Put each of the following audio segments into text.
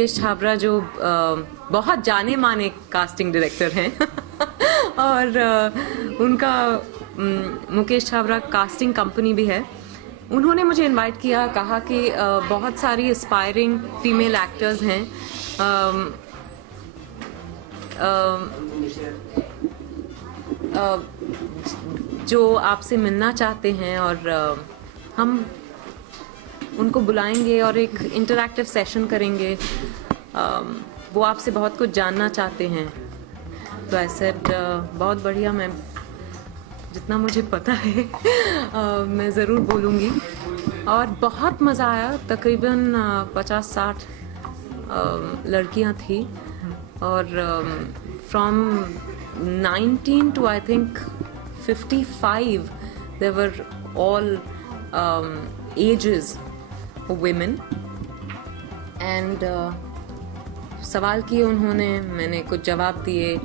मुकेश छाबड़ा जो बहुत जाने माने कास्टिंग डायरेक्टर हैं और उनका मुकेश छाबड़ा कास्टिंग कंपनी भी है। उन्होंने मुझे इनवाइट किया, कहा कि बहुत सारी एस्पायरिंग फीमेल एक्टर्स हैं जो आपसे मिलना चाहते हैं और हम उनको बुलाएंगे और एक इंटरैक्टिव सेशन करेंगे। वो आपसे बहुत कुछ जानना चाहते हैं। तो ऐसे बहुत बढ़िया, मैं जितना मुझे पता है मैं ज़रूर बोलूँगी। और बहुत मज़ा आया। तकरीबन 50-60 लड़कियाँ थी और from 19 to I think 55 there were all ages of women and सवाल किए उन्होंने, मैंने कुछ जवाब दिए,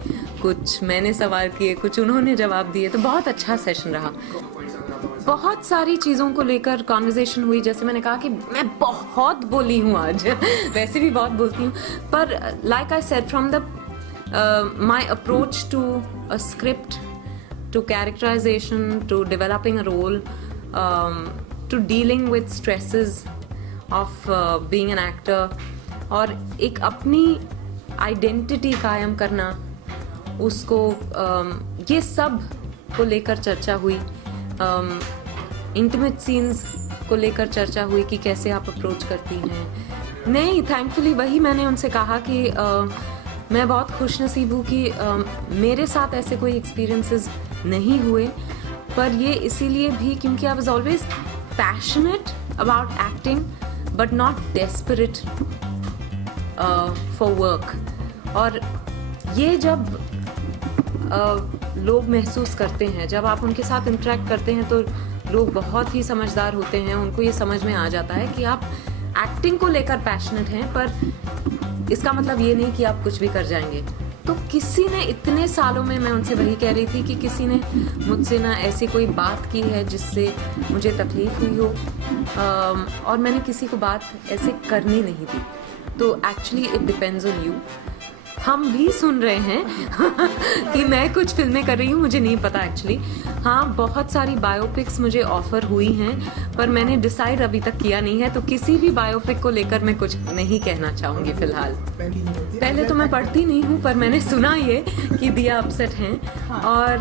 कुछ मैंने सवाल किए, कुछ उन्होंने जवाब दिए। तो बहुत अच्छा सेशन रहा। बहुत सारी चीज़ों को लेकर कॉन्वर्जेशन हुई। जैसे मैंने कहा कि मैं बहुत बोली हूँ आज वैसे भी बहुत बोलती हूँ, पर like I said from the my approach to a script, to characterization, to developing a role, to dealing with stresses of being an actor, और एक अपनी आइडेंटिटी कायम करना, उसको ये सब को लेकर चर्चा हुई। इंटीमेट सीन्स को लेकर चर्चा हुई कि कैसे आप अप्रोच करती हैं। नहीं, थैंकफुली वही मैंने उनसे कहा कि मैं बहुत खुशनसीब हूँ कि मेरे साथ ऐसे कोई एक्सपीरियंसेस नहीं हुए, पर ये इसीलिए भी क्योंकि I was always passionate about acting but not desperate for work. और ये जब लोग महसूस करते हैं, जब आप उनके साथ इंटरेक्ट करते हैं, तो लोग बहुत ही समझदार होते हैं। उनको ये समझ में आ जाता है कि आप एक्टिंग को लेकर पैशनेट हैं, पर इसका मतलब ये नहीं कि आप कुछ भी कर जाएंगे। तो किसी ने इतने सालों में, मैं उनसे वही कह रही थी कि किसी ने मुझसे ना ऐसी कोई बात की है जिससे मुझे तकलीफ हुई हो, और मैंने किसी को बात ऐसे करनी नहीं दी। तो actually it depends on you. हम भी सुन रहे हैं कि मैं कुछ फिल्में कर रही हूँ, मुझे नहीं पता एक्चुअली। हाँ, बहुत सारी बायोपिक्स मुझे ऑफर हुई हैं, पर मैंने डिसाइड अभी तक किया नहीं है। तो किसी भी बायोपिक को लेकर मैं कुछ नहीं कहना चाहूँगी फिलहाल। पहले तो मैं पढ़ती नहीं हूँ, पर मैंने सुना ये कि दिया अपसेट हैं। और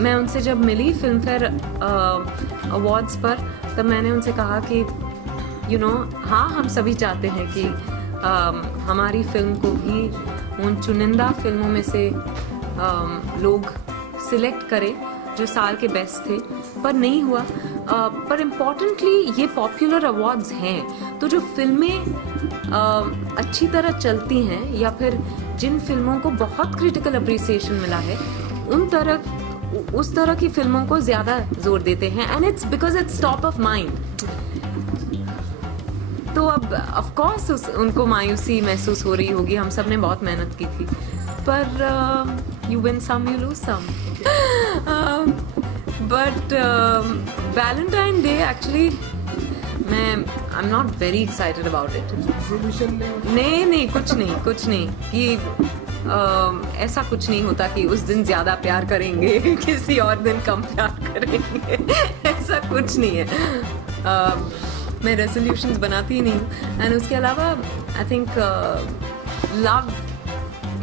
मैं उनसे जब मिली फिल्म फेयर अवार्ड्स पर, तब मैंने उनसे कहा कि हाँ, हम सभी चाहते हैं कि हमारी फिल्म को भी उन चुनिंदा फिल्मों में से लोग सिलेक्ट करें जो साल के बेस्ट थे, पर नहीं हुआ। पर इम्पॉर्टेंटली ये पॉपुलर अवार्ड्स हैं, तो जो फिल्में अच्छी तरह चलती हैं या फिर जिन फिल्मों को बहुत क्रिटिकल अप्रिसिएशन मिला है, उस तरह की फिल्मों को ज़्यादा जोर देते हैं। And it's because its top of mind. तो अब ऑफ कोर्स उनको मायूसी महसूस हो रही होगी। हम सब ने बहुत मेहनत की थी, पर you win some, you lose some. But Valentine day actually I am not very excited about it. नहीं, कुछ नहीं कि ऐसा कुछ नहीं होता कि उस दिन ज़्यादा प्यार करेंगे किसी और दिन कम प्यार करेंगे ऐसा कुछ नहीं है। मैं रेजोल्यूशंस बनाती ही नहीं हूँ। एंड उसके अलावा I think love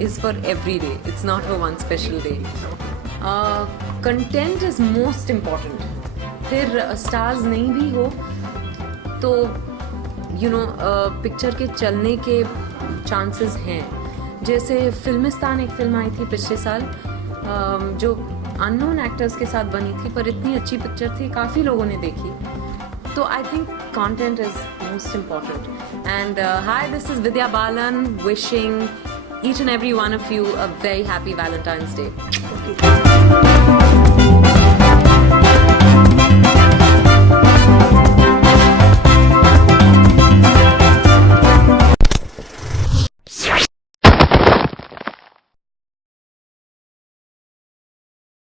is for every day, it's not for one special day. Content is most important. फिर स्टार्स नहीं भी हो तो पिक्चर के चलने के चांसेस हैं। जैसे फिल्मिस्तान एक फिल्म आई थी पिछले साल, जो अननोन एक्टर्स के साथ बनी थी, पर इतनी अच्छी पिक्चर थी, काफ़ी लोगों ने देखी। So I think content is most important. And hi, this is Vidya Balan wishing each and every one of you a very happy Valentine's Day. Okay.